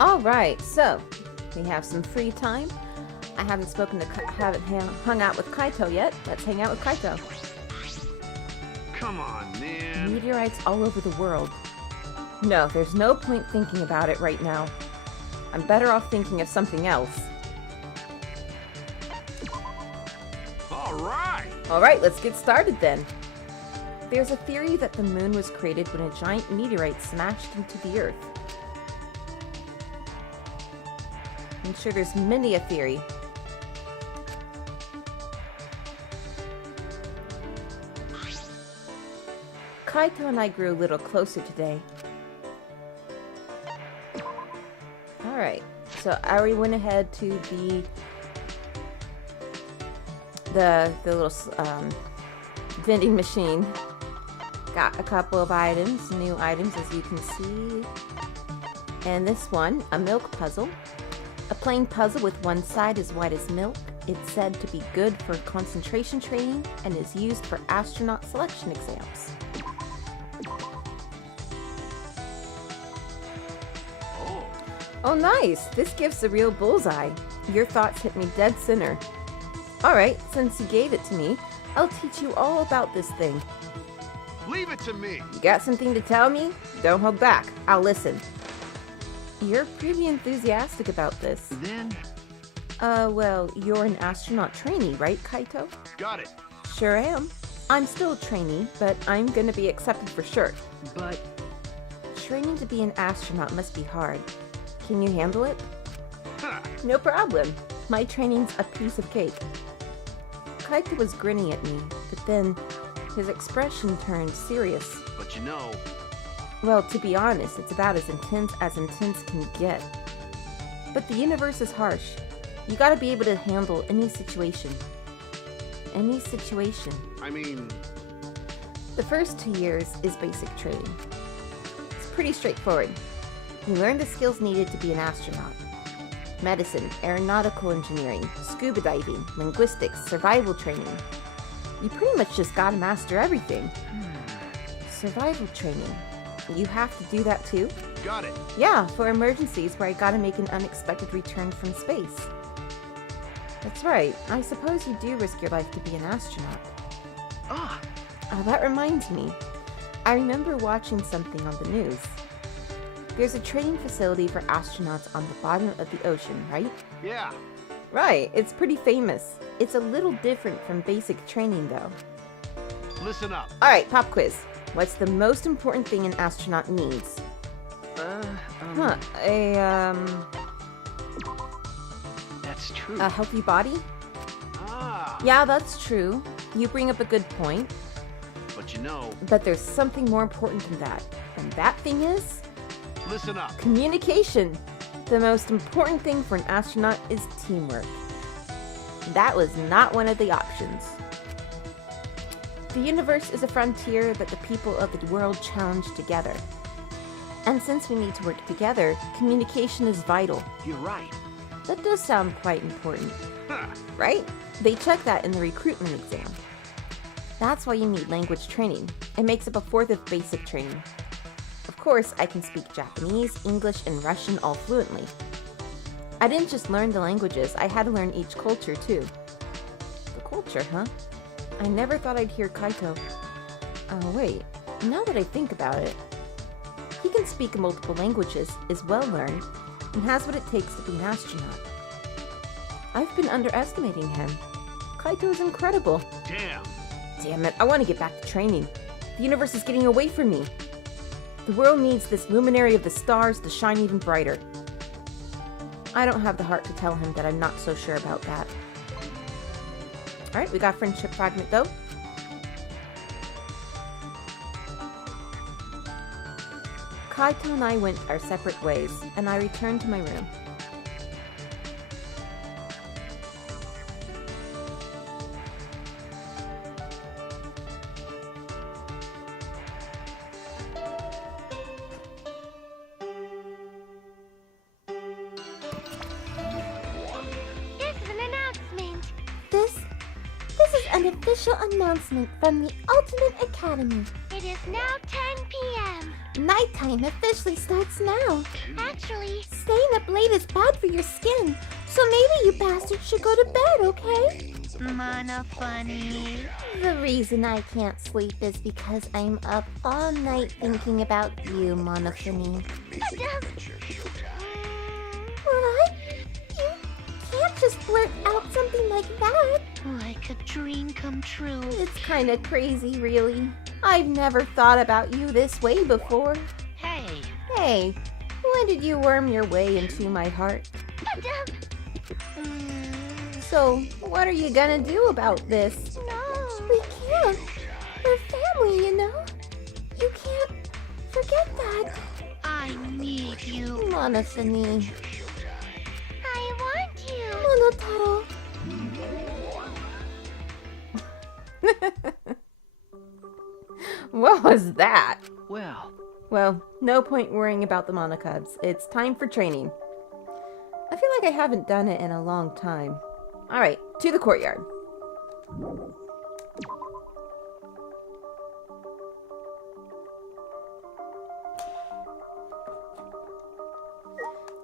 Alright, so we have some free time. I haven't hung out with Kaito yet. Let's hang out with Kaito. Come on, man. Meteorites all over the world. No, there's no point thinking about it right now. I'm better off thinking of something else. Alright, let's get started then. There's a theory that the moon was created when a giant meteorite smashed into the Earth. I'm sure there's many a theory. Kaito and I grew a little closer today. Alright, so I already went ahead to the little vending machine. Got a couple of items, new items as you can see. And this one, a milk puzzle. A plain puzzle with one side as white as milk. It's said to be good for concentration training and is used for astronaut selection exams. Oh nice! This gives a real bullseye. Your thoughts hit me dead center. Alright, since you gave it to me, I'll teach you all about this thing. Leave it to me! You got something to tell me? Don't hold back. I'll listen. You're pretty enthusiastic about this. Then? Well, you're an astronaut trainee, right, Kaito? Got it. Sure am. I'm still a trainee, but I'm gonna be accepted for sure. But... Training to be an astronaut must be hard. Can you handle it? Huh. No problem. My training's a piece of cake. Kaito was grinning at me, but then his expression turned serious. But you know... Well, to be honest, it's about as intense can get. But the universe is harsh. You gotta be able to handle any situation. Any situation. I mean... The first 2 years is basic training. It's pretty straightforward. You learn the skills needed to be an astronaut. Medicine, aeronautical engineering, scuba diving, linguistics, survival training. You pretty much just gotta master everything. Survival training. You have to do that too? Got it. Yeah, for emergencies where I gotta make an unexpected return from space. That's right. I suppose you do risk your life to be an astronaut. Ah! That reminds me. I remember watching something on the news. There's a training facility for astronauts on the bottom of the ocean, right? Yeah. Right, it's pretty famous. It's a little different from basic training, though. Listen up. Alright, pop quiz. What's the most important thing an astronaut needs? That's true. A healthy body? Ah. Yeah, that's true. You bring up a good point. But you know... But there's something more important than that. And that thing is... Listen up. Communication. The most important thing for an astronaut is teamwork. That was not one of the options. The universe is a frontier that the people of the world challenge together. And since we need to work together, communication is vital. You're right. That does sound quite important, Huh. right? They check that in the recruitment exam. That's why you need language training. It makes up a fourth of basic training. Of course, I can speak Japanese, English, and Russian all fluently. I didn't just learn the languages, I had to learn each culture too. The culture, huh? I never thought I'd hear Kaito. Oh wait, now that I think about it, he can speak multiple languages, is well learned, and has what it takes to be an astronaut. I've been underestimating him. Kaito is incredible. Damn it, I want to get back to training. The universe is getting away from me. The world needs this luminary of the stars to shine even brighter. I don't have the heart to tell him that I'm not so sure about that. Alright, we got friendship fragment though. Kaito and I went our separate ways, and I returned to my room. An official announcement from the Ultimate Academy. It is now 10 p.m. Nighttime officially starts now. Actually, Staying up late is bad for your skin, so maybe you bastards should go to bed, okay? Mana funny. The reason I can't sleep is because I'm up all night thinking about you, Monofini. What? You can't just blurt out something like that. Like a dream come true. It's kinda crazy, really. I've never thought about you this way before. Hey. Hey, when did you worm your way into my heart? So, what are you gonna do about this? No. We can't. We're family, you know? You can't forget that. I need you. Monofini. I want you. Monotaro. What was that? Well, No point worrying about the Monokubs. It's time for training. I feel like I haven't done it in a long time. Alright, to the courtyard.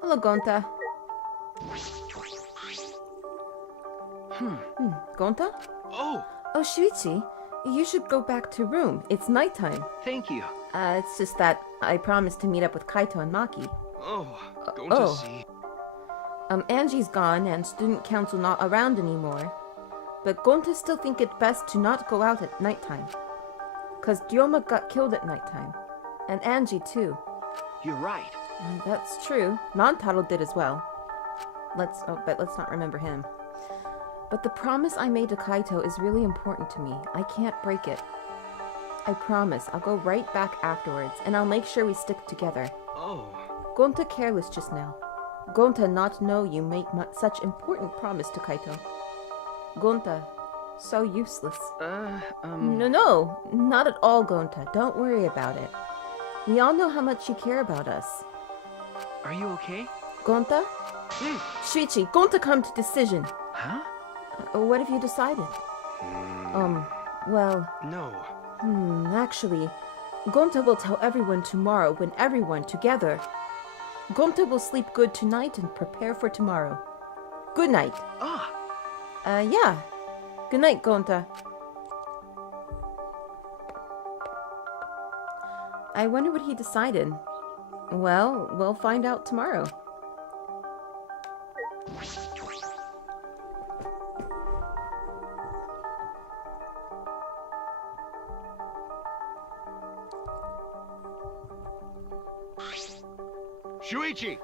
Hello, Gonta. Gonta? oh, Oh, Shuichi, you should go back to room. It's nighttime. thank you. It's just that I promised to meet up with Kaito and Maki. Oh, going oh. to see. Angie's gone and student council not around anymore. But Gonta still think it best to not go out at nighttime. Cause Ryoma got killed at nighttime. And Angie too. You're right. That's true. Nantaro did as well. But let's not remember him. But the promise I made to Kaito is really important to me. I can't break it. I promise I'll go right back afterwards, and I'll make sure we stick together. Oh, Gonta careless just now. Gonta not know you make such important promise to Kaito. Gonta, so useless. No, not at all, Gonta. Don't worry about it. We all know how much you care about us. Are you okay? Gonta? Shuichi, Gonta come to decision. Huh? What have you decided? Well... No. Actually, Gonta will tell everyone tomorrow when everyone together. Gonta will sleep good tonight and prepare for tomorrow. Good night. Yeah. Good night, Gonta. I wonder what he decided. Well, we'll find out tomorrow. Shuichi!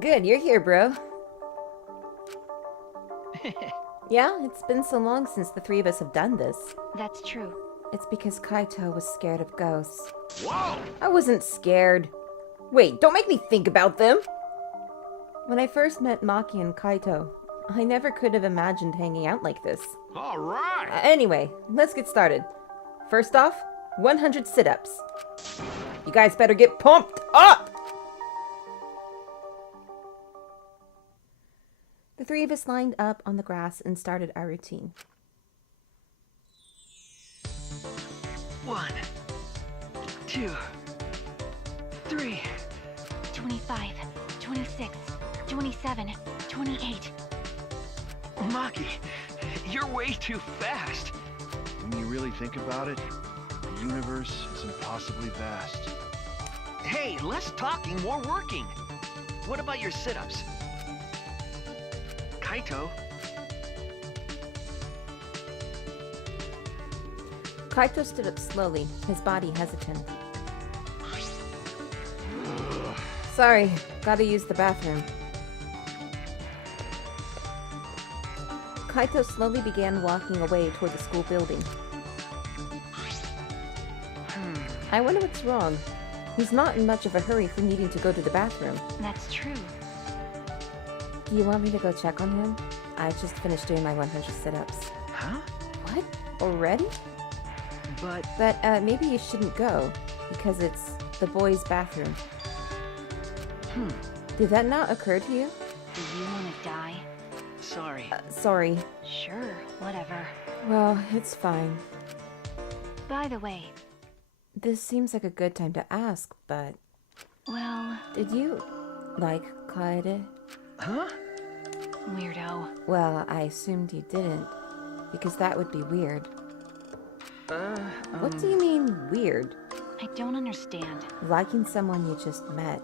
Good, you're here, bro. Yeah, it's been so long since the three of us have done this. That's true. It's because Kaito was scared of ghosts. Whoa! I wasn't scared. Wait, don't make me think about them! When I first met Maki and Kaito, I never could have imagined hanging out like this. All right! Anyway, let's get started. First off, 100 sit-ups. You guys better get pumped up! The three of us lined up on the grass and started our routine. 1, 2, 3. 25, 26, 27, 28. Maki, you're way too fast. When you really think about it, the universe is impossibly vast. Hey, less talking, more working. What about your sit-ups? Kaito? Kaito stood up slowly, his body hesitant. Sorry, gotta use the bathroom. Kaito slowly began walking away toward the school building. I wonder what's wrong. He's not in much of a hurry for needing to go to the bathroom. That's true. Do you want me to go check on him? I just finished doing my 100 sit-ups. Huh? What? Already? But maybe you shouldn't go, because it's the boys' bathroom. Did that not occur to you? Do you want to die? Sorry. Sorry. Sure, whatever. Well, it's fine. By the way, This seems like a good time to ask, but Well, did you like Kaede? Huh? weirdo. Well, I assumed you didn't, because that would be weird. What do you mean, weird? I don't understand. Liking someone you just met,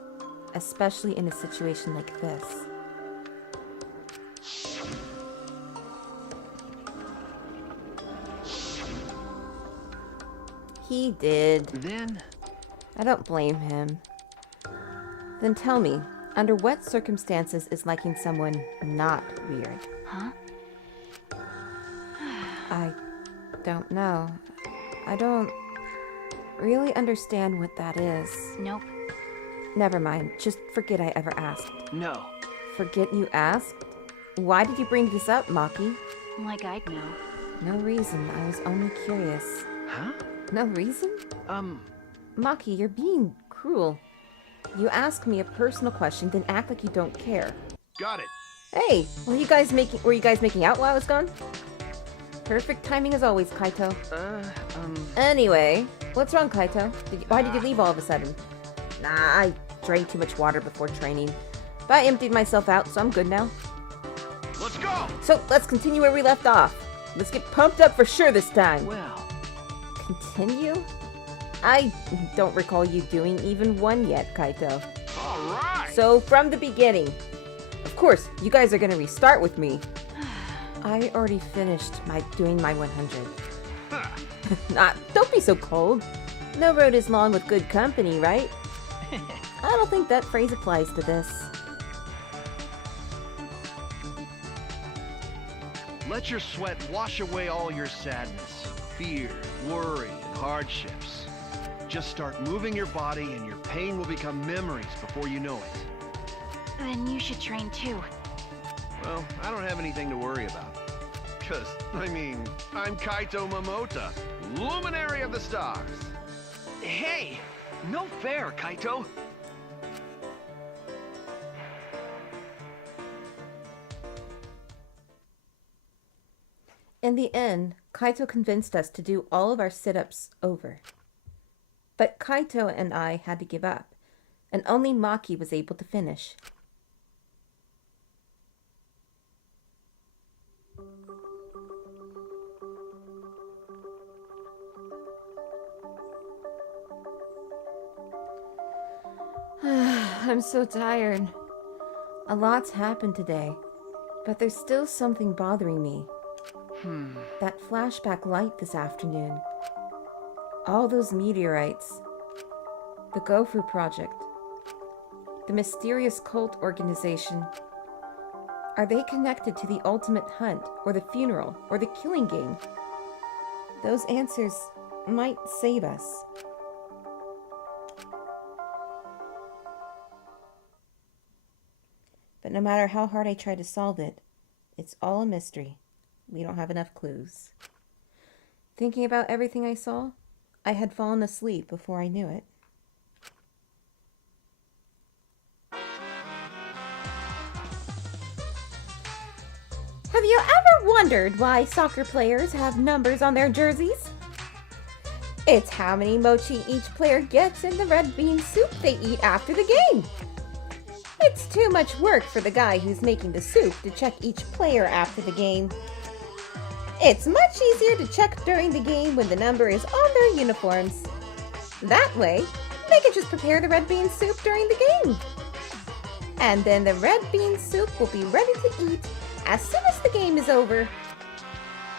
especially in a situation like this. He did. Then? I don't blame him. Then tell me, under what circumstances is liking someone not weird? Huh? I don't know. I don't really understand what that is. Nope. Never mind, just forget I ever asked. No. Forget you asked? Why did you bring this up, Maki? Like I'd know. No reason, I was only curious. Huh? No reason? Um, Maki, you're being cruel. You ask me a personal question, then act like you don't care. got it. Hey, were you guys making out while I was gone? Perfect timing as always, Kaito. Anyway, what's wrong, Kaito? Why did you leave all of a sudden? Nah, I drank too much water before training. But I emptied myself out, so I'm good now. Let's go! So, let's continue where we left off. Let's get pumped up for sure this time. Well, Continue? I don't recall you doing even one yet, Kaito. alright! So, from the beginning. Of course, you guys are gonna restart with me. I already finished doing my 100. Nah, don't be so cold. No road is long with good company, right? I don't think that phrase applies to this. Let your sweat wash away all your sadness, fear, worry, and hardships. Just start moving your body and your pain will become memories before you know it. Then you should train too. Well, I don't have anything to worry about. Cause, I'm Kaito Momota, luminary of the stars. Hey! No fair, Kaito! In the end, Kaito convinced us to do all of our sit-ups over. But Kaito and I had to give up, and only Maki was able to finish. I'm so tired. A lot's happened today, but there's still something bothering me. That flashback light this afternoon. All those meteorites. The Gopher Project. The mysterious cult organization. Are they connected to the ultimate hunt, or the funeral, or the killing game? Those answers might save us. But no matter how hard I try to solve it, it's all a mystery. We don't have enough clues. Thinking about everything I saw, I had fallen asleep before I knew it. Have you ever wondered why soccer players have numbers on their jerseys? It's how many mochi each player gets in the red bean soup they eat after the game. It's too much work for the guy who's making the soup to check each player after the game. It's much easier to check during the game when the number is on their uniforms. That way, they can just prepare the red bean soup during the game. And then the red bean soup will be ready to eat as soon as the game is over.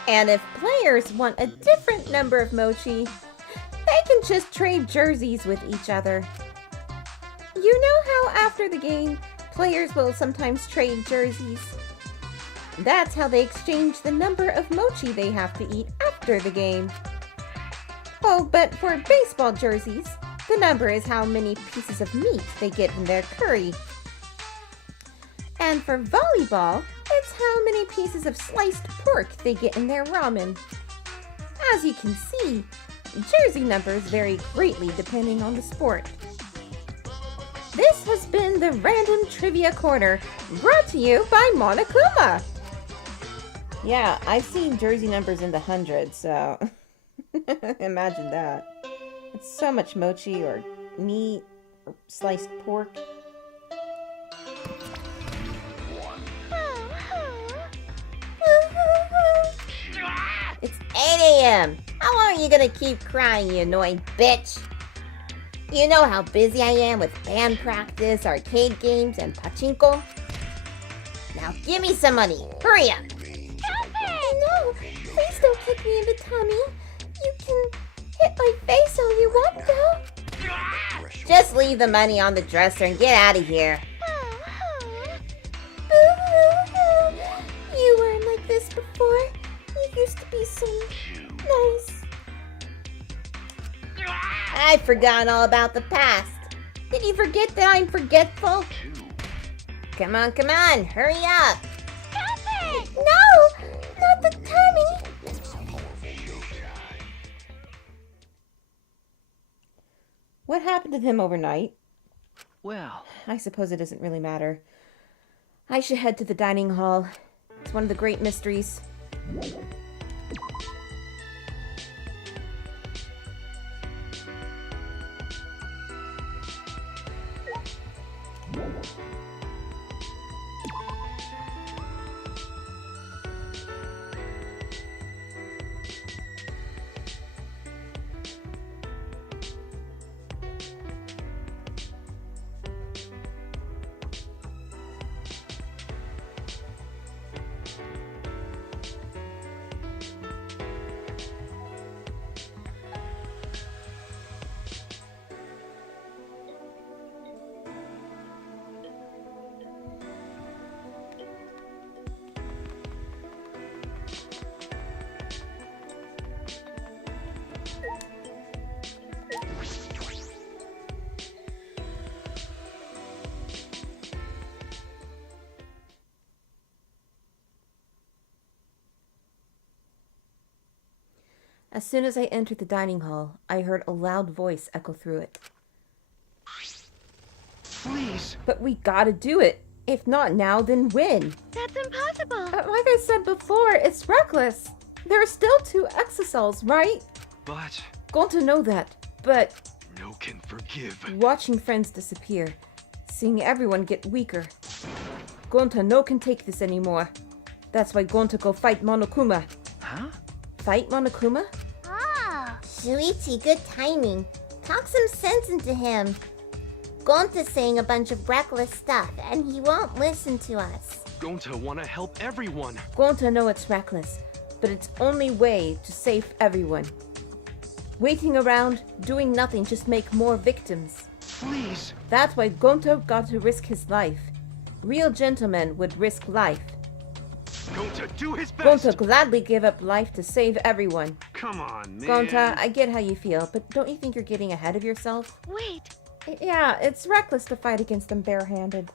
And if players want a different number of mochi, they can just trade jerseys with each other. You know how after the game, players will sometimes trade jerseys? That's how they exchange the number of mochi they have to eat after the game. Oh, but for baseball jerseys, the number is how many pieces of meat they get in their curry. And for volleyball, it's how many pieces of sliced pork they get in their ramen. As you can see, jersey numbers vary greatly depending on the sport. This has been the Random Trivia Corner, brought to you by Monokubs. Yeah, I've seen jersey numbers in the hundreds, so imagine that. It's so much mochi or meat or sliced pork. It's 8 a.m. How long are you gonna keep crying, you annoying bitch? You know how busy I am with band practice, arcade games, and pachinko? Now give me some money. Hurry up. Stop it! No, please don't kick me in the tummy. You can hit my face all you want, though. Just leave the money on the dresser and get out of here. You weren't like this before. You used to be so nice. I've forgotten all about the past. Did you forget that I'm forgetful? Come on, hurry up. Stop it! No, not the tummy. What happened to him overnight? Well, I suppose it doesn't really matter. I should head to the dining hall. It's one of the great mysteries. As soon as I entered the dining hall, I heard a loud voice echo through it. please. But we gotta do it. If not now, then when? That's impossible. Like I said before, it's reckless. There are still 2 exocells, right? But Gonta know that. But no can forgive. watching friends disappear, seeing everyone get weaker. Gonta no can take this anymore. That's why Gonta go fight Monokuma. Huh? Fight Monokuma? Ah. Shuichi, good timing. Talk some sense into him. Gonta's saying a bunch of reckless stuff, and he won't listen to us. Gonta wanna help everyone. Gonta know it's reckless, but it's only way to save everyone. Waiting around, doing nothing, just make more victims. Please. That's why Gonta got to risk his life. Real gentlemen would risk life. Gonta, do his best. Gonta gladly give up life to save everyone. Come on, man. Gonta, I get how you feel, but don't you think you're getting ahead of yourself? Wait. Yeah, it's reckless to fight against them barehanded.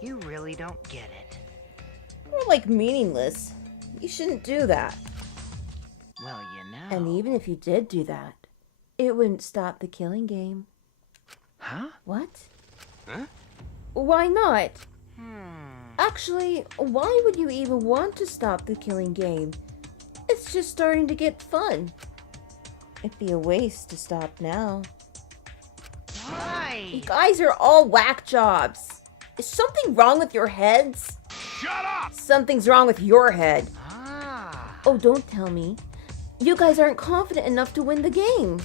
You really don't get it. More like meaningless. You shouldn't do that. Well, you know. And even if you did do that, it wouldn't stop the killing game. Huh? What? Huh? Why not? Hmm. Actually, why would you even want to stop the killing game? It's just starting to get fun. It'd be a waste to stop now. Why? You guys are all whack jobs. Is something wrong with your heads? Shut up! Something's wrong with your head. Ah. Oh, don't tell me. You guys aren't confident enough to win the game.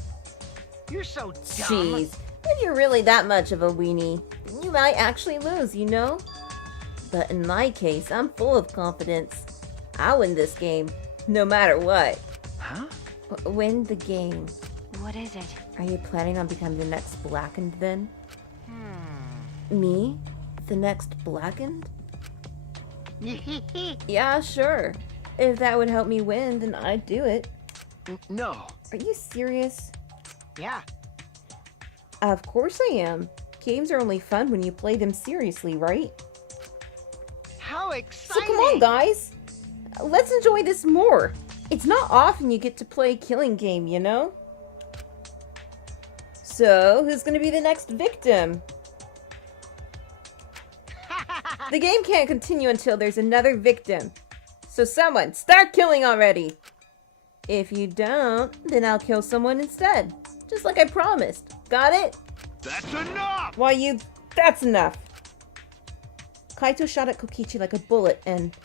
You're so dumb. Jeez, if you're really that much of a weenie, then you might actually lose, you know? But in my case, I'm full of confidence. I'll win this game, no matter what. Huh? Win the game. What is it? Are you planning on becoming the next blackened then? Hmm. Me? The next blackened? Yeah, sure. If that would help me win, then I'd do it. No. Are you serious? Yeah. Of course I am. Games are only fun when you play them seriously, right? How So exciting! come on, guys. Let's enjoy this more. It's not often you get to play a killing game, you know? So, who's gonna be the next victim? The game can't continue until there's another victim. So someone, start killing already! If you don't, then I'll kill someone instead. Just like I promised. Got it? That's enough! Why you... That's enough. Kaito shot at Kokichi like a bullet and...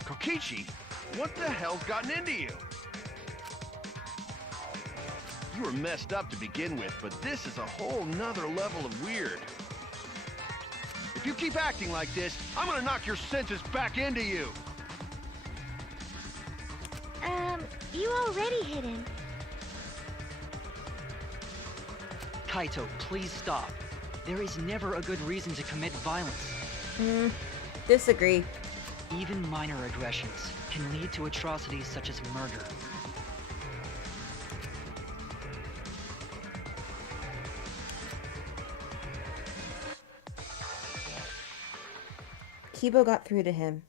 Kokichi, what the hell's gotten into you? You were messed up to begin with, but this is a whole nother level of weird. If you keep acting like this, I'm gonna knock your senses back into you. You already hit him. Kaito, please stop. There is never a good reason to commit violence. Disagree. Even minor aggressions can lead to atrocities such as murder. Kibo got through to him.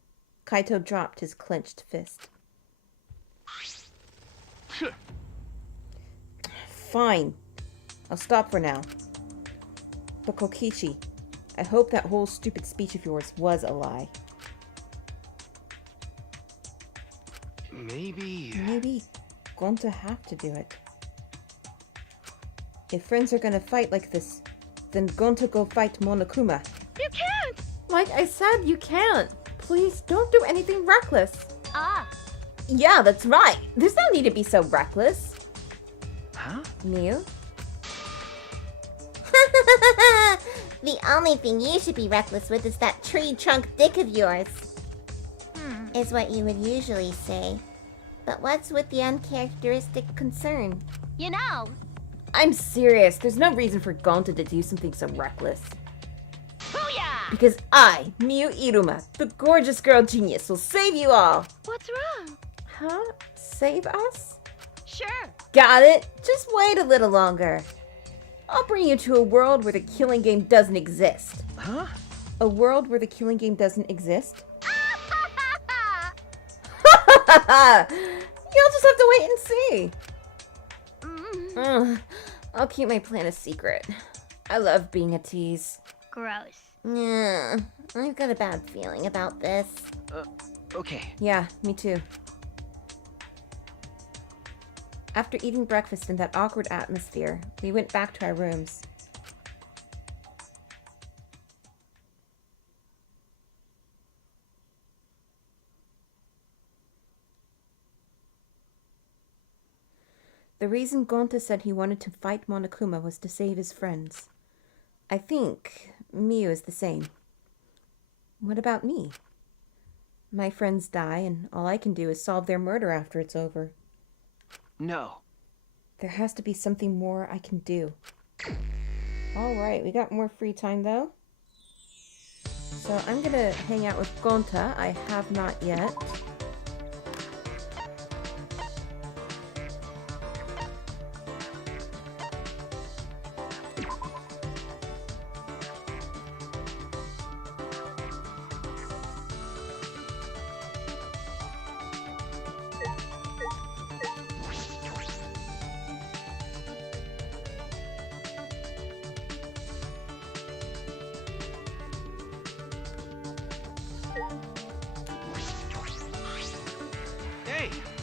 Kaito dropped his clenched fist. Fine. I'll stop for now. But Kokichi, I hope that whole stupid speech of yours was a lie. Maybe Gonta have to do it. If friends are gonna fight like this, then Gonta go fight Monokuma. You can't! Like I said, you can't. Please don't do anything reckless. Ah. Yeah, that's right. There's no need to be so reckless. Huh? Miu? The only thing you should be reckless with is that tree trunk dick of yours. Is what you would usually say. But what's with the uncharacteristic concern? You know. I'm serious. There's no reason for Gonta to do something so reckless. Booyah! Because I, Miu Iruma, the gorgeous girl genius, will save you all. What's wrong? Huh? Save us? Sure. Got it? Just wait a little longer. I'll bring you to a world where the killing game doesn't exist. Huh? A world where the killing game doesn't exist? You'll just have to wait and see. I'll keep my plan a secret. I love being a tease. Gross. Yeah, I've got a bad feeling about this. Okay. Yeah, me too. After eating breakfast in that awkward atmosphere, we went back to our rooms. The reason Gonta said he wanted to fight Monokuma was to save his friends. I think Miu is the same. What about me? My friends die, and all I can do is solve their murder after it's over. No. There has to be something more I can do. Alright, we got more free time though. So I'm gonna hang out with Gonta. I have not yet.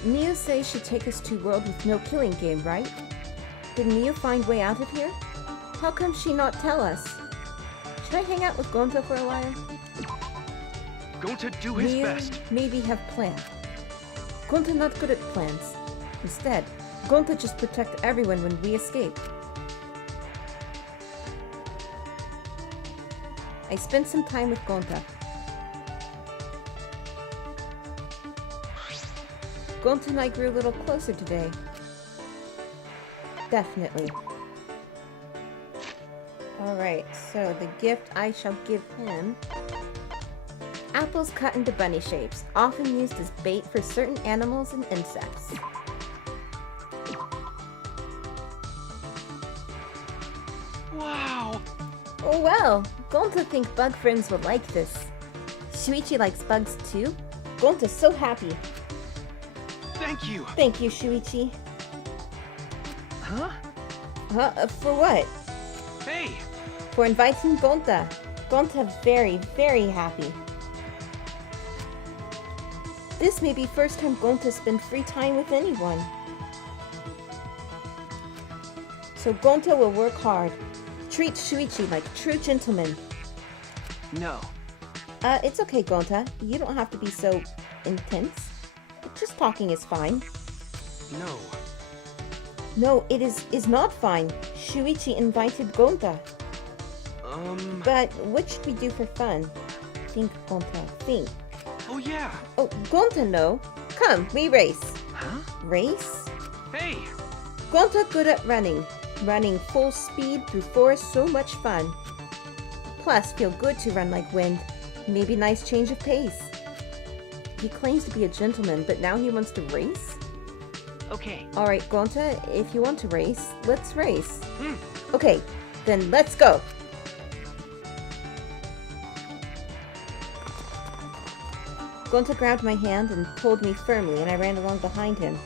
Miu says she'd take us to a world with no killing game, right? Did Miu find way out of here? How come she not tell us? Should I hang out with Gonta for a while? Gonta do his Miu best. maybe have plan. Gonta not good at plans. Instead, Gonta just protect everyone when we escape. I spent some time with Gonta. Gonta and I grew a little closer today. Definitely. Alright, so the gift I shall give him... Apples cut into bunny shapes, often used as bait for certain animals and insects. Wow! Oh well, Gonta think bug friends will like this. Shuichi likes bugs too. Gonta's so happy. Thank you! Thank you, Shuichi. Huh? For what? Hey! For inviting Gonta. Gonta very, very happy. This may be first time Gonta spent free time with anyone. So Gonta will work hard. Treat Shuichi like a true gentleman. No. It's okay, Gonta. You don't have to be so intense. Just talking is fine. No. No, it is not fine. Shuichi invited Gonta. But what should we do for fun? Think, Gonta, think. Oh, yeah. Oh, Gonta, no. Come, we race. Huh? Race? Hey! Gonta good at running. Running full speed through forest, so much fun. Plus, feel good to run like wind. Maybe nice change of pace. He claims to be a gentleman, but now he wants to race? Okay. Alright, Gonta, if you want to race, let's race. Hmm. Okay, then let's go. Gonta grabbed my hand and pulled me firmly, and I ran along behind him.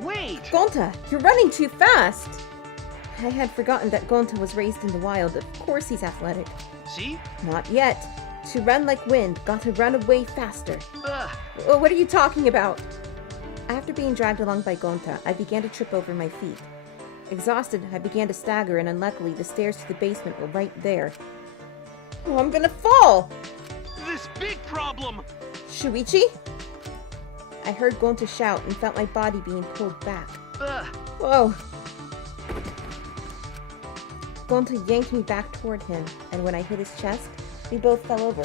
Wait! Gonta, you're running too fast! I had forgotten that Gonta was raised in the wild. Of course he's athletic. See? Not yet. To run like wind, gotta run away faster. Ugh. Oh, what are you talking about? After being dragged along by Gonta, I began to trip over my feet. Exhausted, I began to stagger, and unluckily, the stairs to the basement were right there. Oh, I'm gonna fall! This big problem! Shuichi? I heard Gonta shout and felt my body being pulled back. Ugh. Whoa! Gonta yanked me back toward him, and when I hit his chest, we both fell over.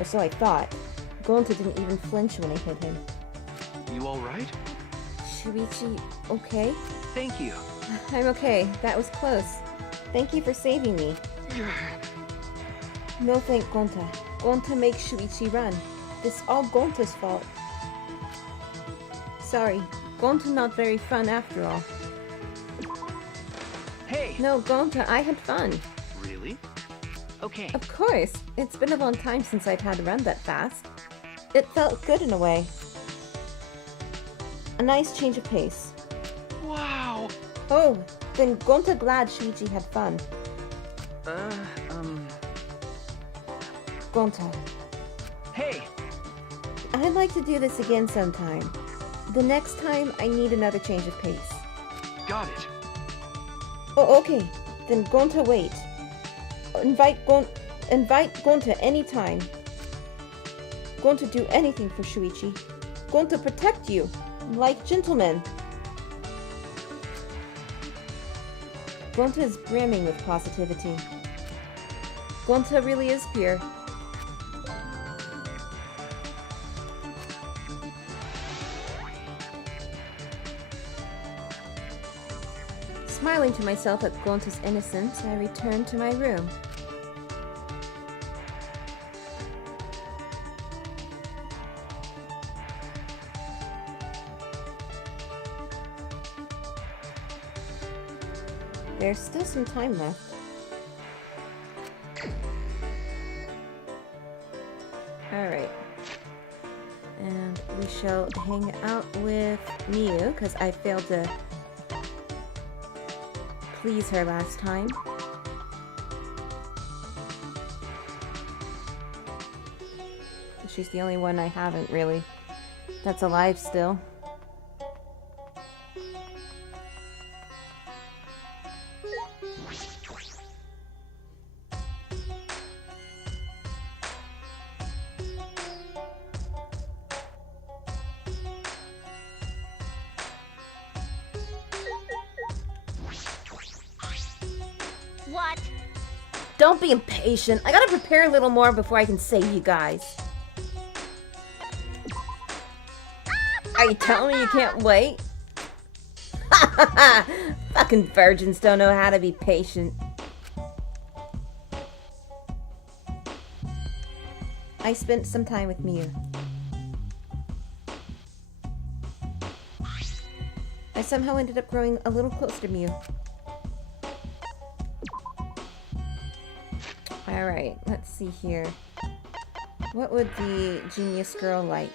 Or so I thought. Gonta didn't even flinch when I hit him. You alright? Shuichi, okay? Thank you. I'm okay. That was close. Thank you for saving me. No thank Gonta. Gonta makes Shuichi run. This all Gonta's fault. Sorry. Gonta not very fun after all. Hey! No, Gonta, I had fun. Really? Okay. Of course. It's been a long time since I've had to run that fast. It felt good in a way. A nice change of pace. Wow! Oh, then Gonta glad Shuichi had fun. Gonta, Hey! I'd like to do this again sometime. The next time, I need another change of pace. Got it. Oh, okay. Then Gonta wait. Invite Gonta anytime. Gonta do anything for Shuichi. Gonta protect you, like gentlemen. Gonta is brimming with positivity. Gonta really is pure. Smiling to myself at Gonta's innocence, I returned to my room. There's still some time left. Alright. And we shall hang out with Miu, because I failed to please her last time. She's the only one I haven't really. That's alive still. What? Don't be impatient. I gotta prepare a little more before I can save you guys. Are you telling me you can't wait? Fucking virgins don't know how to be patient. I spent some time with Miu. I somehow ended up growing a little closer to Miu. Alright, let's see here. What would the genius girl like?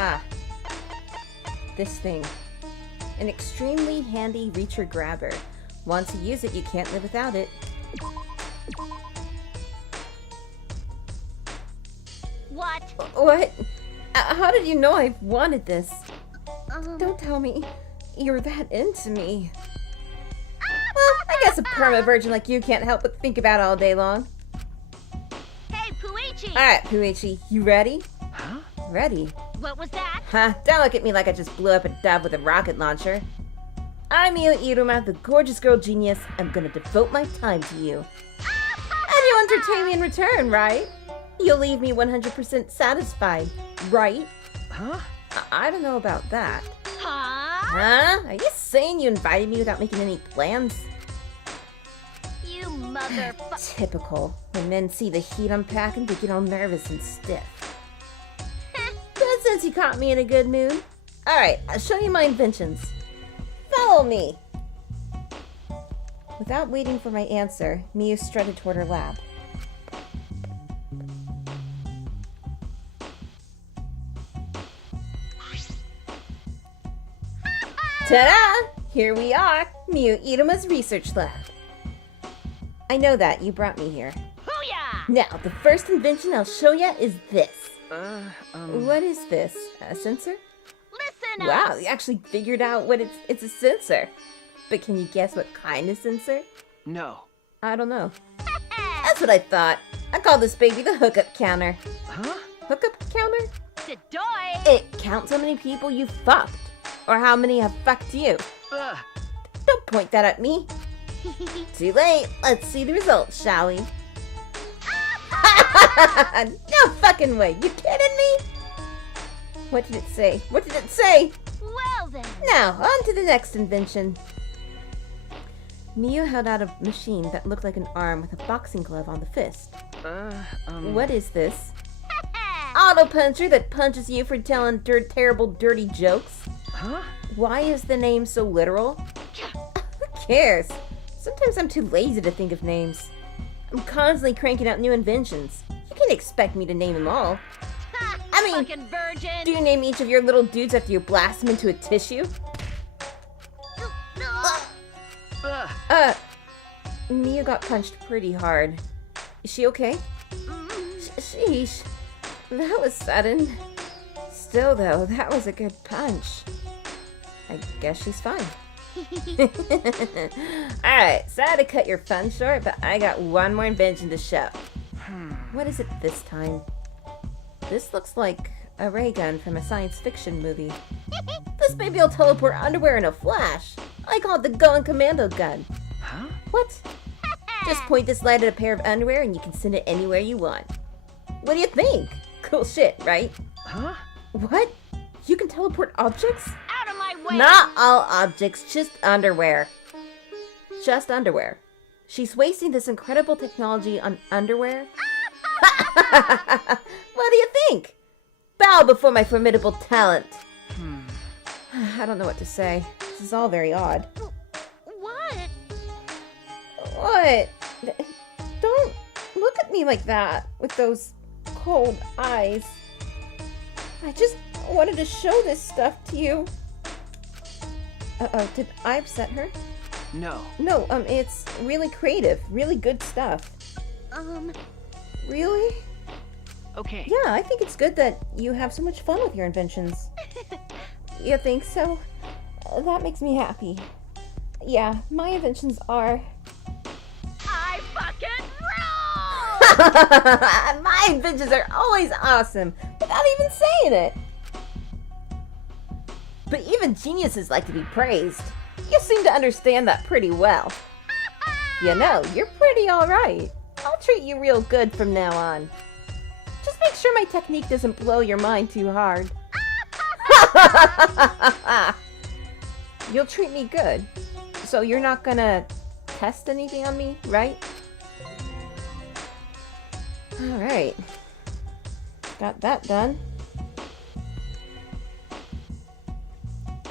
Ah. This thing. An extremely handy reacher grabber. Once you use it, you can't live without it. What? What? How did you know I wanted this? Don't tell me you're that into me. Well, I guess a perma virgin like you can't help but think about it all day long. Hey, Shuichi! Alright, Shuichi, you ready? Huh? Ready? What was that? Huh, don't look at me like I just blew up a dove with a rocket launcher. I'm Io Iruma, the gorgeous girl genius. I'm gonna devote my time to you. And you'll entertain me in return, right? You'll leave me 100% satisfied, right? Huh? I don't know about that. Huh? Huh? Are you saying you invited me without making any plans? You motherfucker. Typical. When men see the heat I'm packing, they get all nervous and stiff. But since you caught me in a good mood, alright, I'll show you my inventions. Follow me! Without waiting for my answer, Miu strutted toward her lab. Ta-da! Here we are, Miu Iruma's research lab. I know that, you brought me here. Booyah! Now, the first invention I'll show ya is this. Um... What is this? A sensor? Listen Wow, up! you actually figured out what it's a sensor. But can you guess what kind of sensor? No. I don't know. That's what I thought. I call this baby the hookup counter. Huh? Hookup counter? Doy! It counts how many people you fucked. Or how many have fucked you. Don't point that at me. Too late. Let's see the results, shall we? No fucking way. You kidding me? What did it say? What did it say? Well then. Now, on to the next invention. Miu held out a machine that looked like an arm with a boxing glove on the fist. What is this? Auto puncher that punches you for telling terrible, dirty jokes. Huh? Why is the name so literal? Who cares? Sometimes I'm too lazy to think of names. I'm constantly cranking out new inventions. You can't expect me to name them all. I mean, Fucking virgin! do you name each of your little dudes after you blast them into a tissue? Mia got punched pretty hard. Is she okay? Sheesh. That was sudden. Still, though, that was a good punch. I guess she's fine. Alright, sorry to cut your fun short, but I got one more invention to show. What is it this time? This looks like a ray gun from a science fiction movie. This baby will teleport underwear in a flash. I call it the Going Commando gun. Huh? What? Just point this light at a pair of underwear and you can send it anywhere you want. What do you think? Cool shit, right? Huh? What? You can teleport objects? Out of my way! Not all objects, just underwear. Just underwear. She's wasting this incredible technology on underwear? What do you think? Bow before my formidable talent. I don't know what to say. This is all very odd. What? What? Don't look at me like that with those cold eyes. I just wanted to show this stuff to you. Uh-oh, did I upset her? No. No, it's really creative, really good stuff. Really? Okay. Yeah, I think it's good that you have so much fun with your inventions. You think so? That makes me happy. Yeah, my inventions are... I fucking rule! My inventions are always awesome, without even saying it. But even geniuses like to be praised. You seem to understand that pretty well. You know, you're pretty alright. I'll treat you real good from now on. Just make sure my technique doesn't blow your mind too hard. You'll treat me good. So you're not gonna test anything on me, right? Alright. Got that done.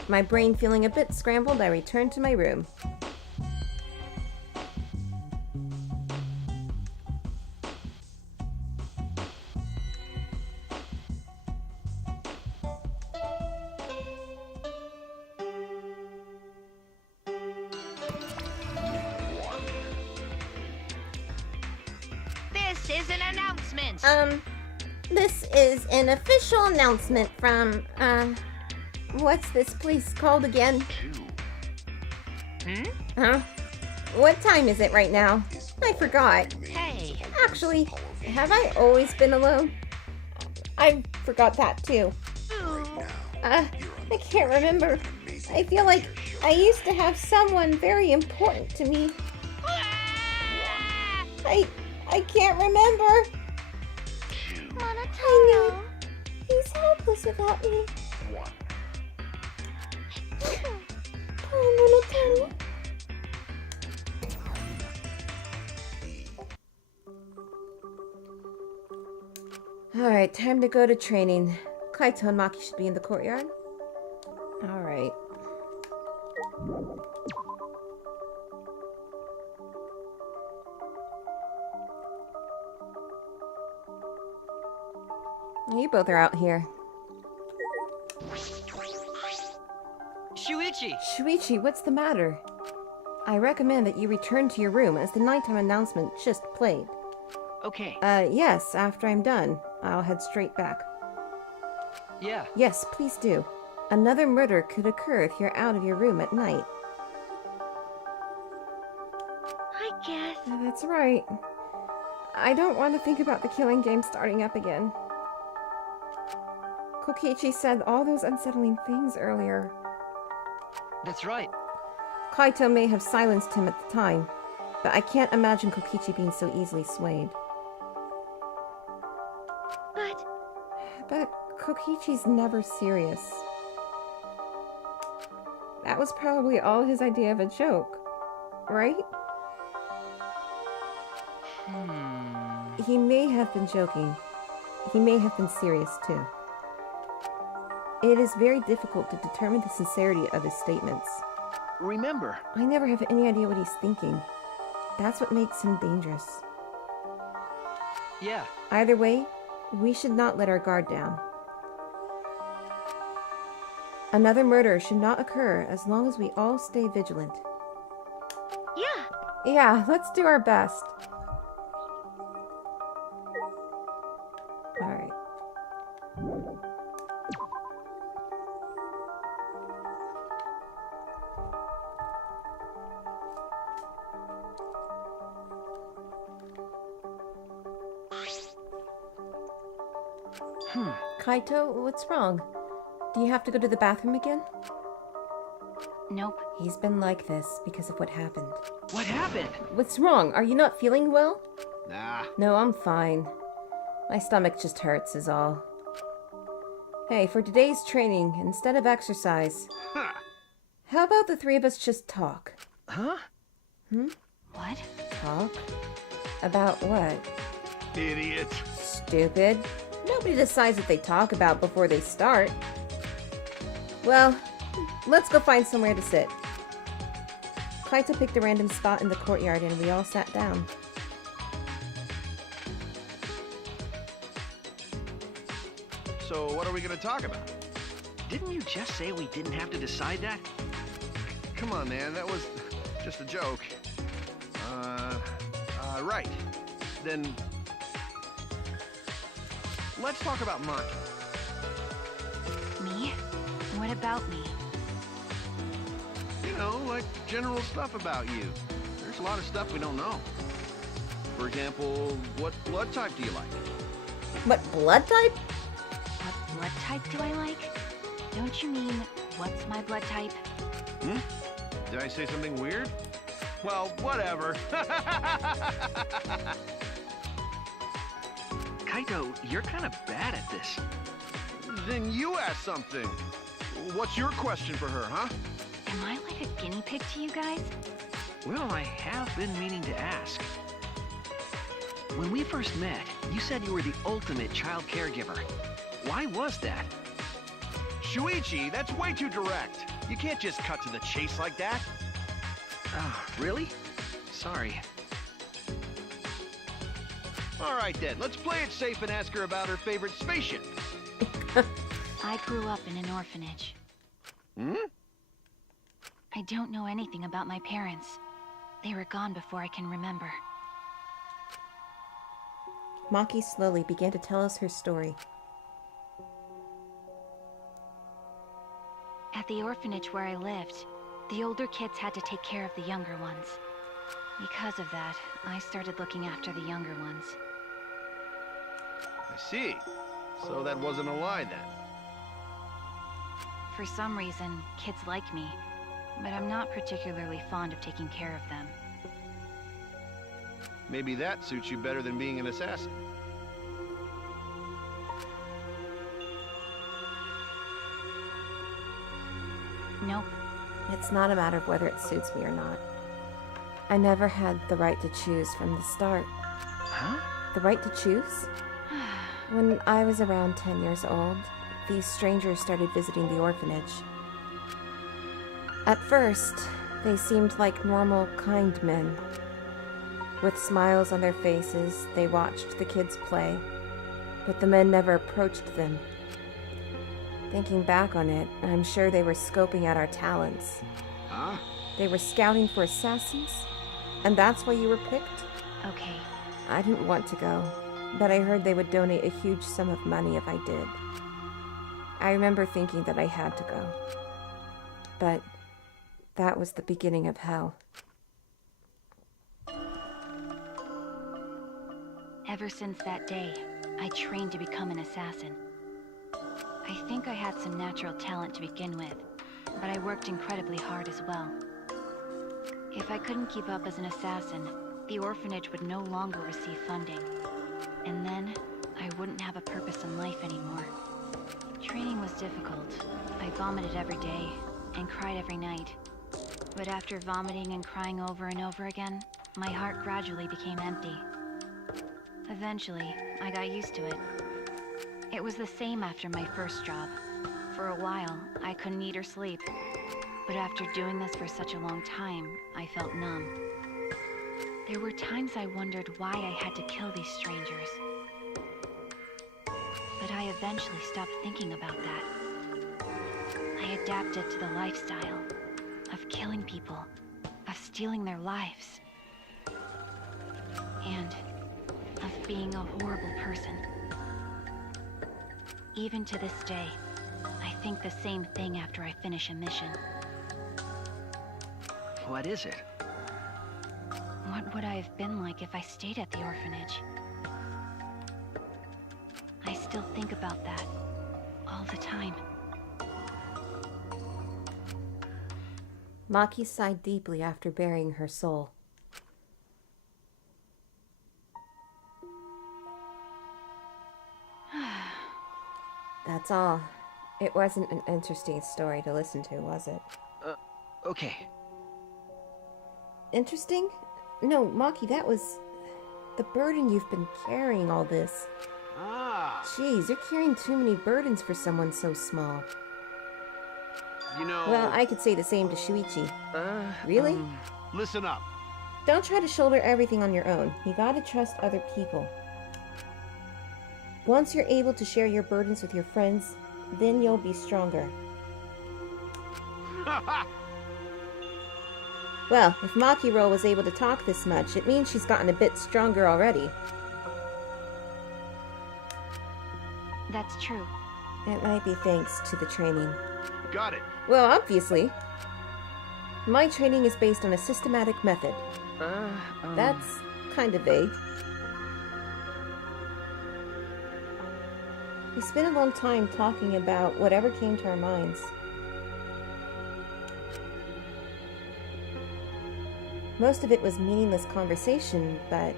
My brain feeling a bit scrambled, I returned to my room. happens? This is an official announcement from, what's this place called again? Huh? What time is it right now? I forgot. Hey, Actually, have I always been alone? I forgot that too. I can't remember. I feel like I used to have someone very important to me. I can't remember. I know. He's helpless without me. Poor Monokubs. Alright, time to go to training. Kaito and Maki should be in the courtyard. Alright. You both are out here. Shuichi! Shuichi, what's the matter? I recommend that you return to your room as the nighttime announcement just played. Okay. Yes, after I'm done. I'll head straight back. Yeah. Yes, please do. Another murder could occur if you're out of your room at night. I guess. That's right. I don't want to think about the killing game starting up again. Kokichi said all those unsettling things earlier. That's right. Kaito may have silenced him at the time, but I can't imagine Kokichi being so easily swayed. But Kokichi's never serious. That was probably all his idea of a joke, right? He may have been joking. He may have been serious too. It is very difficult to determine the sincerity of his statements. Remember, I never have any idea what he's thinking. That's what makes him dangerous. Yeah. Either way, we should not let our guard down. Another murder should not occur as long as we all stay vigilant. Yeah. Yeah, let's do our best. Alright. Kaito, what's wrong? Do you have to go to the bathroom again? Nope. He's been like this because of what happened. what happened? What's wrong? Are you not feeling well? Nah. No, I'm fine. My stomach just hurts is all. Hey, for today's training, instead of exercise, Huh. how about the three of us just talk? Huh? What? Talk? About what? Idiot. Stupid. Nobody decides what they talk about before they start. Well, let's go find somewhere to sit. Kaito picked a random spot in the courtyard and we all sat down. So what are we gonna talk about? Didn't you just say we didn't have to decide that? Come on, man, that was just a joke. Right. Then let's talk about Maki. Me? What about me? You know, like general stuff about you. There's a lot of stuff we don't know. For example, what blood type do you like? What blood type? What blood type do I like? Don't you mean, what's my blood type? Did I say something weird? Well, whatever. Kaito, you're kind of bad at this. Then you ask something. What's your question for her, huh? Am I like a guinea pig to you guys? Well, I have been meaning to ask. When we first met, you said you were the ultimate child caregiver. Why was that? Shuichi, that's way too direct. You can't just cut to the chase like that. Really? Sorry. All right then, let's play it safe and ask her about her favorite spaceship. I grew up in an orphanage. I don't know anything about my parents. They were gone before I can remember. Maki slowly began to tell us her story. At the orphanage where I lived, the older kids had to take care of the younger ones. Because of that, I started looking after the younger ones. I see. So that wasn't a lie then. For some reason, kids like me, but I'm not particularly fond of taking care of them. Maybe that suits you better than being an assassin. Nope. It's not a matter of whether it suits me or not. I never had the right to choose from the start. Huh? The right to choose? When I was around 10 years old, these strangers started visiting the orphanage. At first, they seemed like normal, kind men. With smiles on their faces, they watched the kids play, but the men never approached them. Thinking back on it, I'm sure they were scoping out our talents. Huh? They were scouting for assassins? And that's why you were picked? Okay. I didn't want to go, but I heard they would donate a huge sum of money if I did. I remember thinking that I had to go. But that was the beginning of hell. Ever since that day, I trained to become an assassin. I think I had some natural talent to begin with, but I worked incredibly hard as well. If I couldn't keep up as an assassin, the orphanage would no longer receive funding. And then, I wouldn't have a purpose in life anymore. Training was difficult. I vomited every day, and cried every night. But after vomiting and crying over and over again, my heart gradually became empty. Eventually, I got used to it. It was the same after my first job. For a while, I couldn't eat or sleep. But after doing this for such a long time, I felt numb. There were times I wondered why I had to kill these strangers. But I eventually stopped thinking about that. I adapted to the lifestyle of killing people, of stealing their lives, and of being a horrible person. Even to this day, I think the same thing after I finish a mission. What is it? What would I have been like if I stayed at the orphanage? I still think about that all the time. Maki sighed deeply after burying her soul. That's all. It wasn't an interesting story to listen to, was it? Okay. Interesting? No, Maki, that was the burden you've been carrying all this. Ah, Jeez, you're carrying too many burdens for someone so small. you know... Well, I could say the same to Shuichi. Really? Listen up. Don't try to shoulder everything on your own. You gotta trust other people. Once you're able to share your burdens with your friends, then you'll be stronger. Well, if Makiro was able to talk this much, it means she's gotten a bit stronger already. That's true. It might be thanks to the training. Got it. Well, obviously. My training is based on a systematic method. That's kind of vague. We spent a long time talking about whatever came to our minds. Most of it was meaningless conversation, but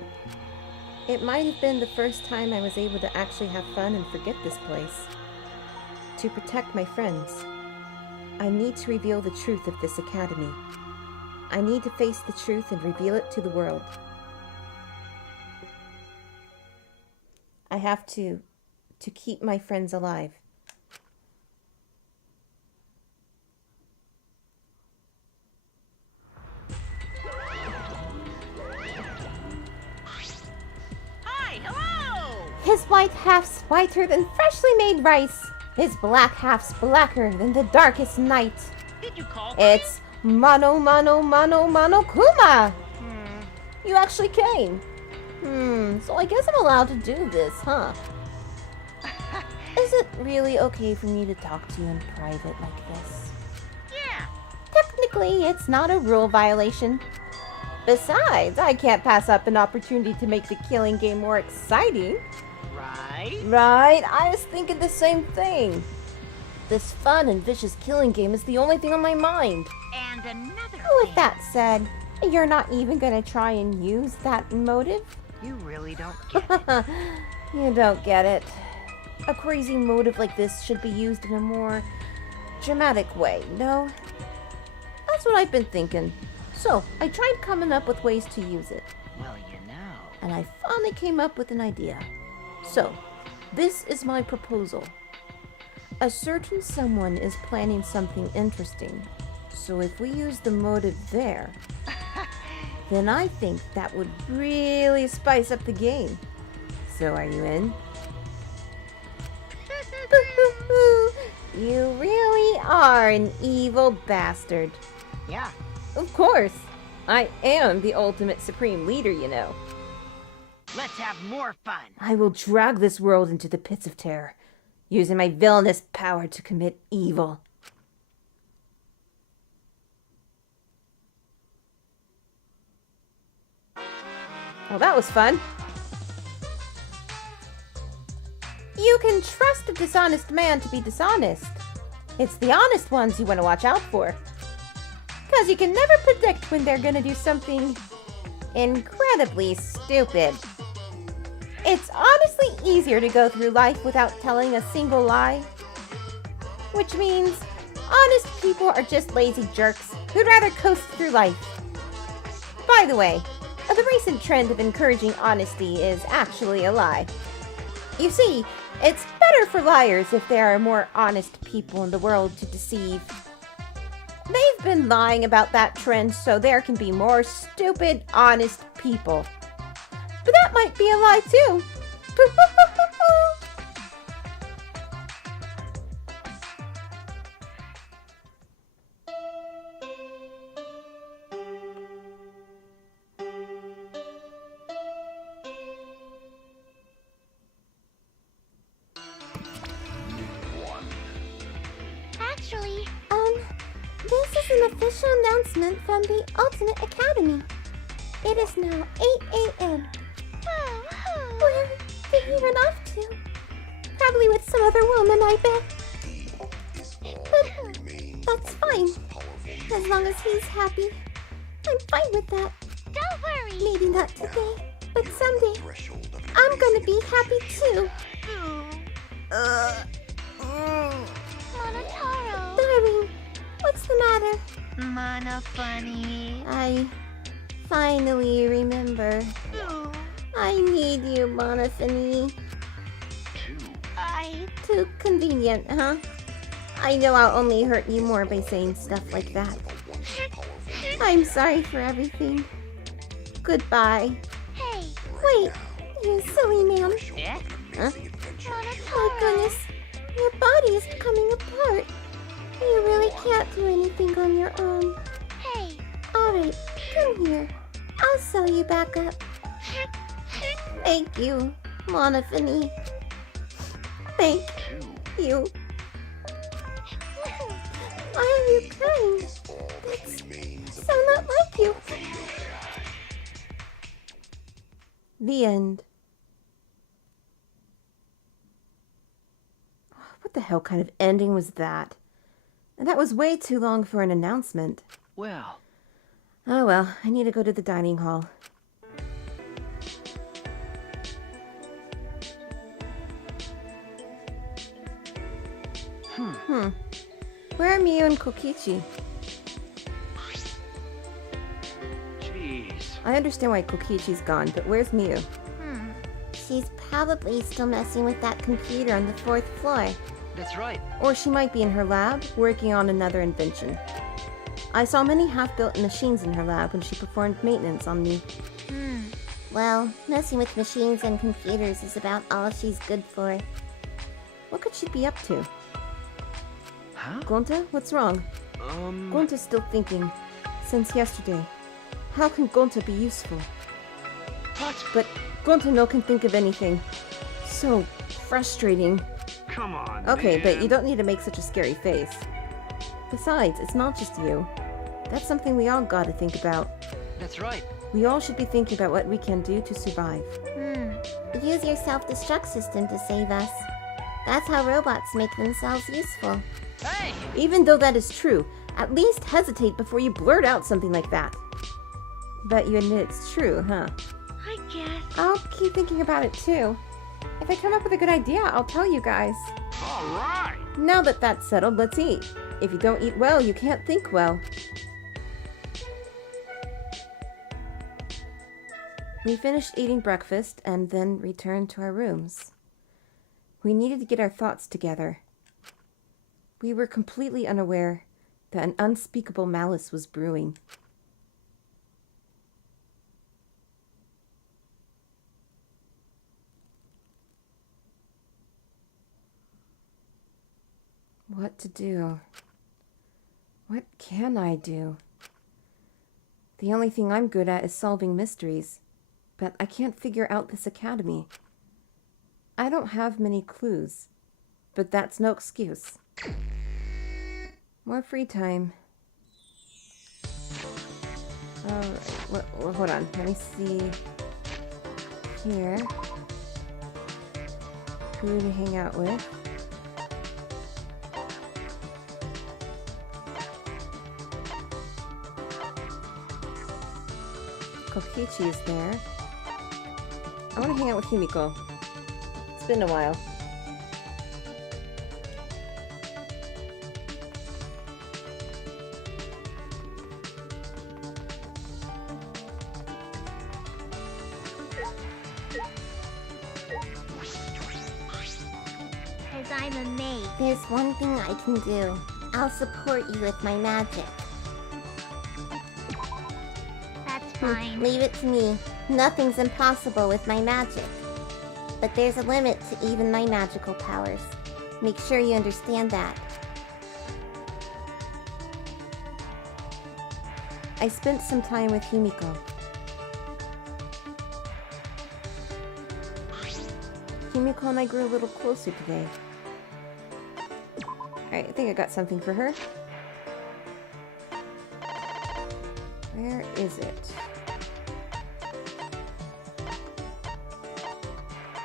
it might have been the first time I was able to actually have fun and forget this place. To protect my friends, I need to reveal the truth of this academy. I need to face the truth and reveal it to the world. I have to keep my friends alive. Hi, hello! His white half's whiter than freshly made rice. His black half's blacker than the darkest night. Did you call? It's Monokuma! You actually came. So I guess I'm allowed to do this, huh? Is it really okay for me to talk to you in private like this? Yeah. Technically, it's not a rule violation. Besides, I can't pass up an opportunity to make the killing game more exciting. Right? Right? I was thinking the same thing. This fun and vicious killing game is the only thing on my mind. And another With thing. that said, you're not even gonna try and use that motive? You really don't get it. You don't get it. A crazy motive like this should be used in a more dramatic way, no? That's what I've been thinking. So, I tried coming up with ways to use it. Well, you know. And I finally came up with an idea. So, this is my proposal. A certain someone is planning something interesting. So if we use the motive there, then I think that would really spice up the game. So are you in? You really are an evil bastard. Yeah. Of course. I am the ultimate supreme leader, you know. Let's have more fun. I will drag this world into the pits of terror, using my villainous power to commit evil. Well, that was fun. You can trust a dishonest man to be dishonest. It's the honest ones you want to watch out for. Because you can never predict when they're going to do something incredibly stupid. It's honestly easier to go through life without telling a single lie. Which means honest people are just lazy jerks who'd rather coast through life. By the way, the recent trend of encouraging honesty is actually a lie. You see, it's better for liars if there are more honest people in the world to deceive. They've been lying about that trend so there can be more stupid, honest people. But that might be a lie too. Actually, this is an official announcement from the Ultimate Academy. It is now 8 a.m. Where did he run off to? Probably with some other woman, I bet. But that's fine. As long as he's happy, I'm fine with that. Don't worry. Maybe not today, but someday. I'm gonna be happy too. Monotaro. Darling, what's the matter? Mono funny. I finally remember. I need you, Monofany. Too convenient, huh? I know I'll only hurt you more by saying stuff like that. I'm sorry for everything. Goodbye. Hey! Wait, you silly man. Yeah? Huh? Oh goodness, your body is coming apart. You really can't do anything on your own. Hey! Alright, come here. I'll sew you back up. Thank you, Monofany. Thank you. Why are you crying? That's so not like you. The end. What the hell kind of ending was that? That was way too long for an announcement. Well, Oh well, I need to go to the dining hall. Where are Miyu and Kokichi? jeez. I understand why Kokichi's gone, but where's Miyu? She's probably still messing with that computer on the 4th floor. That's right. Or she might be in her lab, working on another invention. I saw many half-built machines in her lab when she performed maintenance on me. Well, messing with machines and computers is about all she's good for. What could she be up to? Huh? Gonta, what's wrong? Gonta's still thinking. Since yesterday. How can Gonta be useful? What? But Gonta no can think of anything. So frustrating. Come on, Okay, man. but you don't need to make such a scary face. Besides, it's not just you. That's something we all gotta think about. That's right. We all should be thinking about what we can do to survive. Use your self-destruct system to save us. That's how robots make themselves useful. Hey! Even though that is true, at least hesitate before you blurt out something like that. But you admit it's true, huh? I guess. I'll keep thinking about it too. If I come up with a good idea, I'll tell you guys. All right. Now that that's settled, let's eat. If you don't eat well, you can't think well. We finished eating breakfast and then returned to our rooms. We needed to get our thoughts together. We were completely unaware that an unspeakable malice was brewing. What to do? What can I do? The only thing I'm good at is solving mysteries, but I can't figure out this academy. I don't have many clues, but that's no excuse. More free time. Alright, hold on, let me see. Here. Who to hang out with. Kokichi is there. I want to hang out with Himiko. It's been a while. Because I'm a maid. There's one thing I can do. I'll support you with my magic. That's fine. Leave it to me. Nothing's impossible with my magic. But there's a limit to even my magical powers. Make sure you understand that. I spent some time with Himiko. Himiko and I grew a little closer today. Alright, I think I got something for her. Where is it?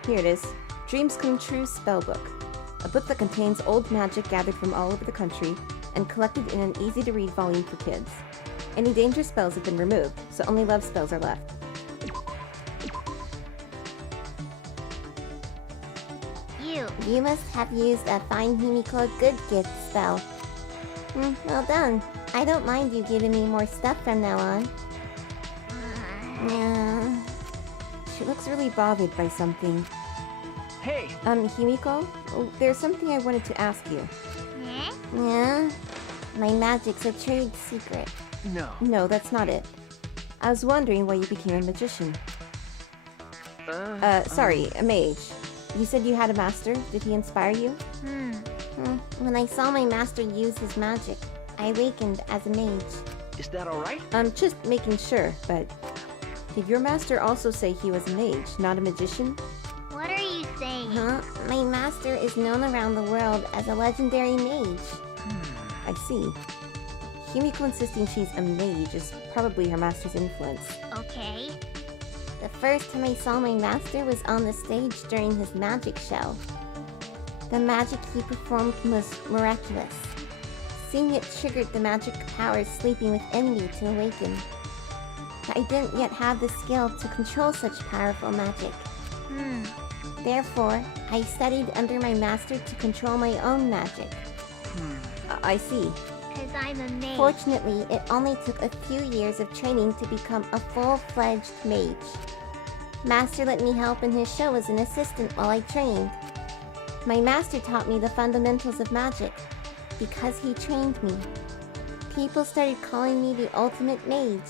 Here it is. Dreams Come True Spellbook. A book that contains old magic gathered from all over the country and collected in an easy-to-read volume for kids. Any dangerous spells have been removed, so only love spells are left. You must have used a Find Himiko a Good Gift spell. Well done. I don't mind you giving me more stuff from now on. Yeah. She looks really bothered by something. Hey! Himiko? Oh, there's something I wanted to ask you. Yeah? My magic's a trade secret. No. No, that's not it. I was wondering why you became a magician. Sorry, a mage. You said you had a master. Did he inspire you? When I saw my master use his magic, I awakened as a mage. Is that all right? I'm just making sure, but did your master also say he was a mage, not a magician? What are you saying? Huh? My master is known around the world as a legendary mage. I see. Himiko insisting she's a mage is probably her master's influence. Okay. The first time I saw my master was on the stage during his magic show. The magic he performed was miraculous. Seeing it triggered the magic powers sleeping within me to awaken. But I didn't yet have the skill to control such powerful magic. Therefore, I studied under my master to control my own magic. I see. Because I'm a maid. Fortunately, it only took a few years of training to become a full-fledged mage. Master let me help in his show as an assistant while I trained. My master taught me the fundamentals of magic, because he trained me. People started calling me the ultimate mage.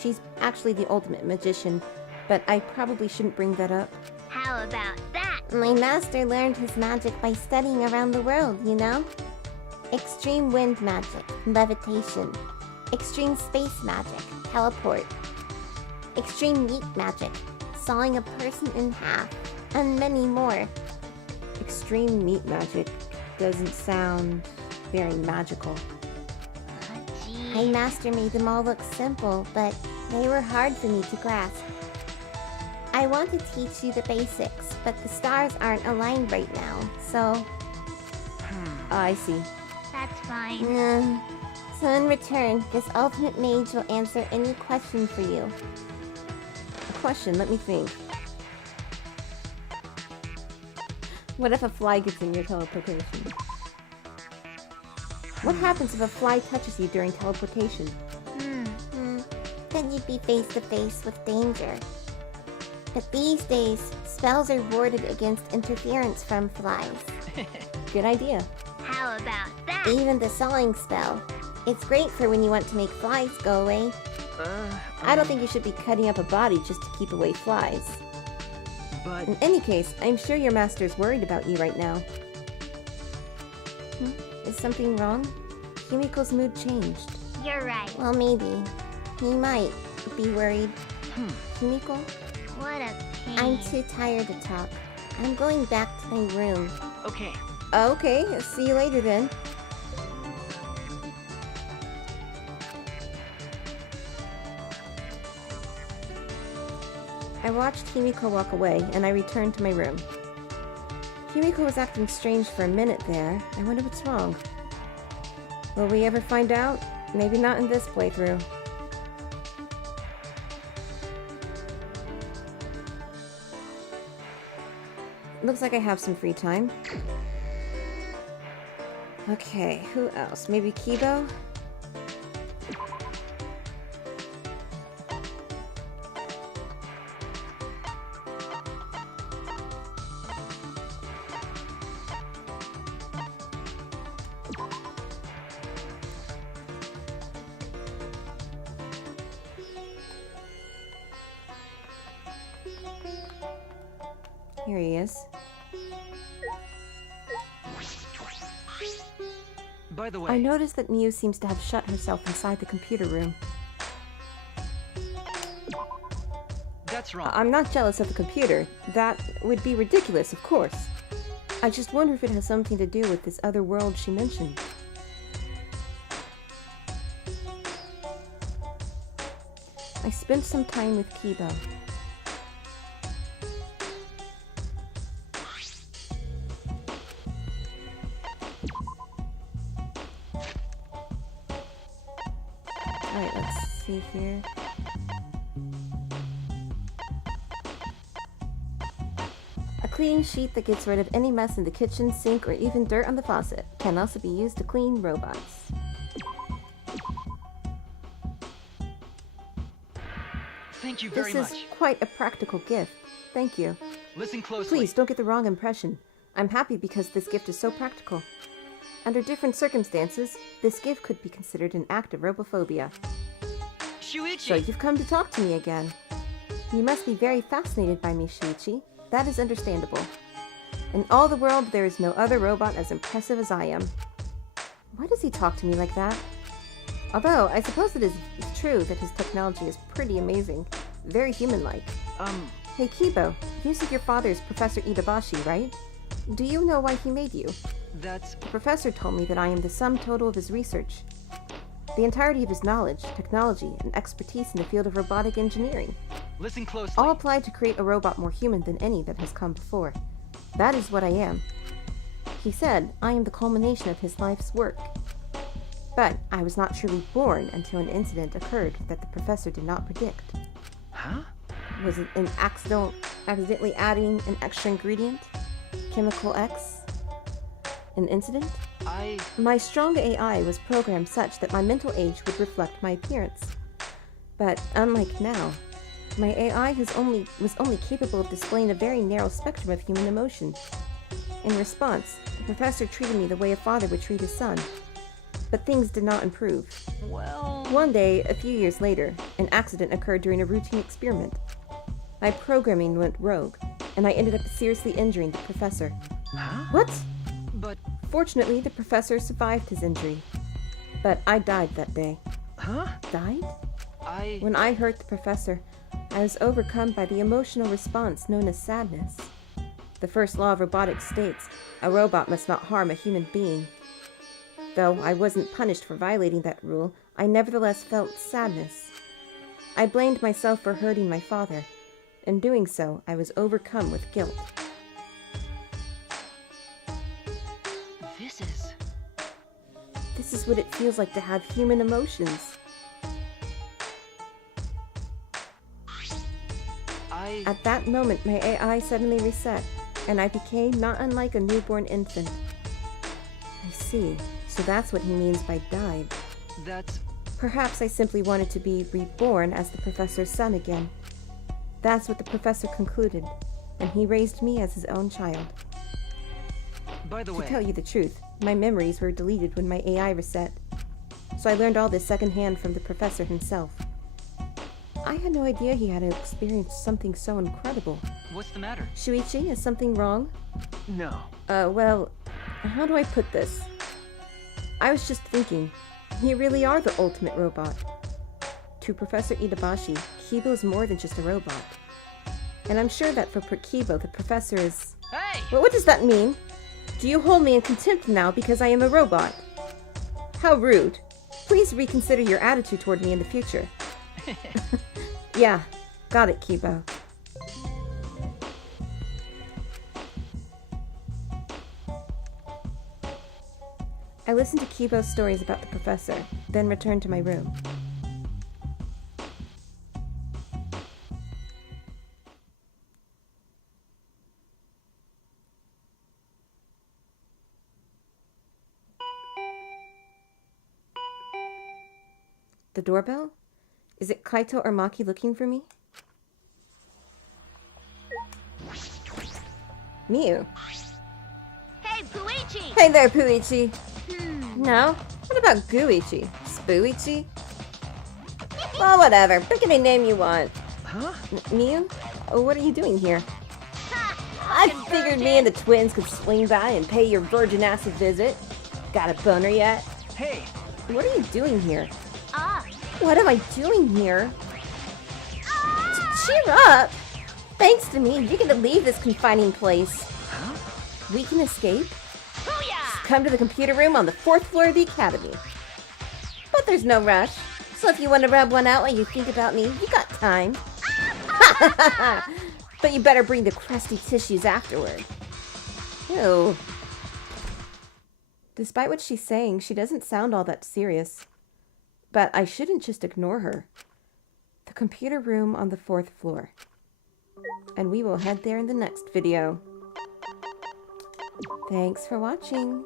She's actually the ultimate magician, but I probably shouldn't bring that up. How about that? My master learned his magic by studying around the world, you know? Extreme wind magic, levitation. Extreme space magic, teleport. Extreme meat magic, sawing a person in half, and many more. Extreme meat magic doesn't sound very magical. I master made them all look simple, but they were hard for me to grasp. I want to teach you the basics, but the stars aren't aligned right now, so... I see. That's fine. So in return, this ultimate mage will answer any question for you. A question, let me think. What if a fly gets in your teleportation? What happens if a fly touches you during teleportation? Then you'd be face to face with danger. But these days, spells are warded against interference from flies. Good idea. How about that? Even the sawing spell. It's great for when you want to make flies go away. I don't think you should be cutting up a body just to keep away flies. But In any case, I'm sure your master's worried about you right now. Is something wrong? Himiko's mood changed. You're right. Well, maybe. He might be worried. Himiko? What a pain. I'm too tired to talk. I'm going back to my room. okay. Okay, see you later then. I watched Himiko walk away, and I returned to my room. Himiko was acting strange for a minute there. I wonder what's wrong. Will we ever find out? Maybe not in this playthrough. Looks like I have some free time. Okay, who else? Maybe Kibo? Here he is. By the way, I noticed that Miu seems to have shut herself inside the computer room. That's wrong. I'm not jealous of the computer. That would be ridiculous, of course. I just wonder if it has something to do with this other world she mentioned. I spent some time with Kibo. Alright, let's see here. A cleaning sheet that gets rid of any mess in the kitchen, sink, or even dirt on the faucet can also be used to clean robots. Thank you very This much. is quite a practical gift. Thank you. Listen closely. Please, don't get the wrong impression. I'm happy because this gift is so practical. Under different circumstances, this gift could be considered an act of robophobia. Shuichi! So you've come to talk to me again. You must be very fascinated by me, Shuichi. That is understandable. In all the world, there is no other robot as impressive as I am. Why does he talk to me like that? Although, I suppose it is true that his technology is pretty amazing. Very human-like. Hey Kibo, you said your father is Professor Itabashi, right? Do you know why he made you? That's... The professor told me that I am the sum total of his research. The entirety of his knowledge, technology, and expertise in the field of robotic engineering. Listen closely. All applied to create a robot more human than any that has come before. That is what I am. He said I am the culmination of his life's work. But I was not truly born until an incident occurred that the professor did not predict. Huh? Was it an accidentally adding an extra ingredient? Chemical X? An incident? My strong AI was programmed such that my mental age would reflect my appearance. But unlike now, my AI was only capable of displaying a very narrow spectrum of human emotion. In response, the professor treated me the way a father would treat his son. But things did not improve. Well... One day, a few years later, an accident occurred during a routine experiment. My programming went rogue, and I ended up seriously injuring the professor. Huh? What? But... Fortunately, the professor survived his injury. But I died that day. Huh? Died? When I hurt the professor, I was overcome by the emotional response known as sadness. The first law of robotics states, a robot must not harm a human being. Though I wasn't punished for violating that rule, I nevertheless felt sadness. I blamed myself for hurting my father. In doing so, I was overcome with guilt. This is what it feels like to have human emotions. At that moment, my AI suddenly reset, and I became not unlike a newborn infant. I see. So that's what he means by died. That's... Perhaps I simply wanted to be reborn as the professor's son again. That's what the professor concluded, and he raised me as his own child. By the way... To tell you the truth, my memories were deleted when my AI reset, so I learned all this secondhand from the professor himself. I had no idea he had experienced something so incredible. What's the matter? Shuichi, is something wrong? No. Well, how do I put this? I was just thinking, you really are the ultimate robot. To Professor Itabashi, Kibo's more than just a robot. And I'm sure that for Kibo, the professor is... Hey! Well, what does that mean? Do you hold me in contempt now because I am a robot? How rude. Please reconsider your attitude toward me in the future. Yeah, got it, Kibo. I listened to Kibo's stories about the professor, then returned to my room. The doorbell? Is it Kaito or Maki looking for me? Miu. Hey, Puichi! Hey there, Puichi. No? What about Guichi? Spuichi? Well, whatever. Pick any name you want. Huh? Miu? Oh, what are you doing here? I figured me and the twins could swing by and pay your virgin ass a visit. Got a boner yet? Hey! What are you doing here? Ah! What am I doing here? Cheer up! Thanks to me, you get to leave this confining place. Huh? We can escape. Booyah! Come to the computer room on the 4th floor of the academy. But there's no rush, so if you want to rub one out while you think about me, you got time. But you better bring the crusty tissues afterward. Ew. Despite what she's saying, she doesn't sound all that serious. But I shouldn't just ignore her. The computer room on the 4th floor. And we will head there in the next video. Thanks for watching.